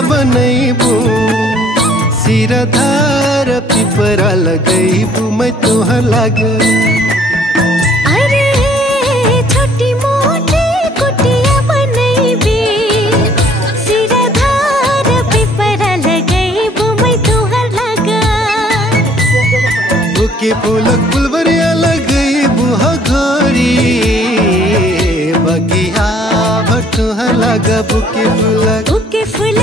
बनैबू सिरधार पिपरा लगैबू मैं तुहर लाग। अरे छोटी मोटी कुटिया बनैबी सिरधार पिपरा लगैबू मैं तुहर लाग। बुके फूलक फुलवरिया लगैबू हघरी बगिया भटुहर लाग। बुके फूलक